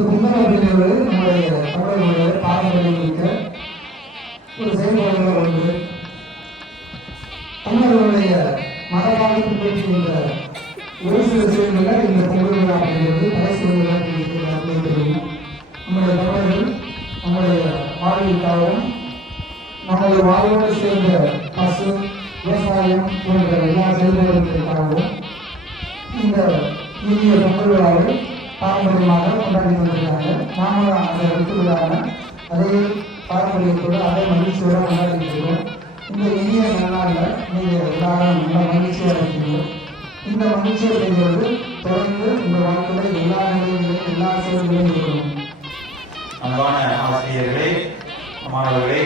பொங்கல் அப்படிங்கிறது நம்முடைய தமிழர்களுடைய பாரம்பரியம் மிக்க ஒரு செயல்பாடுகள் ஒன்று தமிழர்களுடைய மரபாக பின்பற்றுகின்ற ஒரு சில இந்த பொங்கல் விழா அப்படிங்கிறது பரிசு விழா அப்படிங்கிறது நம்முடைய தமிழர்கள் நம்முடைய வாழ்வுக்காகவும் நம்முடைய வாழ்வோடு சேர்ந்த பசு விவசாயம் போன்ற எல்லா செயல்பாடுகளுக்காகவும் இந்த இந்திய பொங்கல் விழாவை பாரம்பரியமாக கொண்டாடி கொண்டிருக்கிறாங்க நாமளும் அந்த எடுத்து அதே பாரம்பரியத்தோடு அதே மகிழ்ச்சியோடு கொண்டாடி இருக்கிறோம் இந்த இனிய நன்னாளில் நீங்கள் எல்லாரும் நல்ல மகிழ்ச்சியாக இருக்கீங்க இந்த மகிழ்ச்சி அப்படிங்கிறது தொடர்ந்து உங்கள் வாழ்க்கையில் எல்லா நிலையிலும் எல்லா செயல்களிலும் இருக்கணும் அன்பான ஆசிரியர்களே மாணவர்களே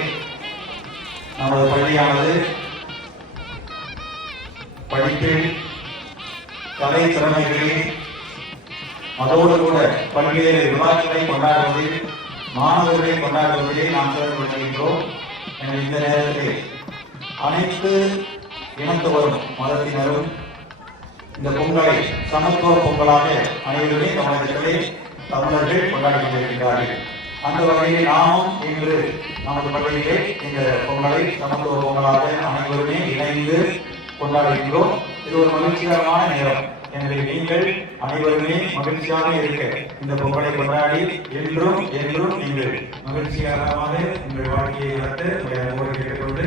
நமது பள்ளியானது படிப்பில் கலை திறமைகளில் அதோடு கூட பல்வேறு விழாக்களை கொண்டாடுவதில் மாணவர்களை கொண்டாடுவதிலே நாம் செயல்படுகின்றோம் எனவே இந்த நேரத்தில் அனைத்து இனத்தவரும் மதத்தினரும் இந்த பொங்கலை சமத்துவ பொங்கலாக அனைவருமே தமிழகத்திலே தமிழர்கள் கொண்டாடி கொண்டிருக்கிறார்கள் அந்த வகையில் நாமும் இன்று நமது பள்ளியிலே இந்த பொங்கலை சமத்துவ பொங்கலாக அனைவருமே இணைந்து கொண்டாடுகின்றோம். இது ஒரு மகிழ்ச்சிகரமான நேரம். எனவே நீங்கள் அனைவருமே மகிழ்ச்சியாக இருக்க. இந்த பொங்கலை கொண்டாடி என்றும் என்றும் நீங்கள் மகிழ்ச்சிகரமாக உங்கள் வாழ்க்கையை நடத்த கேட்டுக்கொண்டு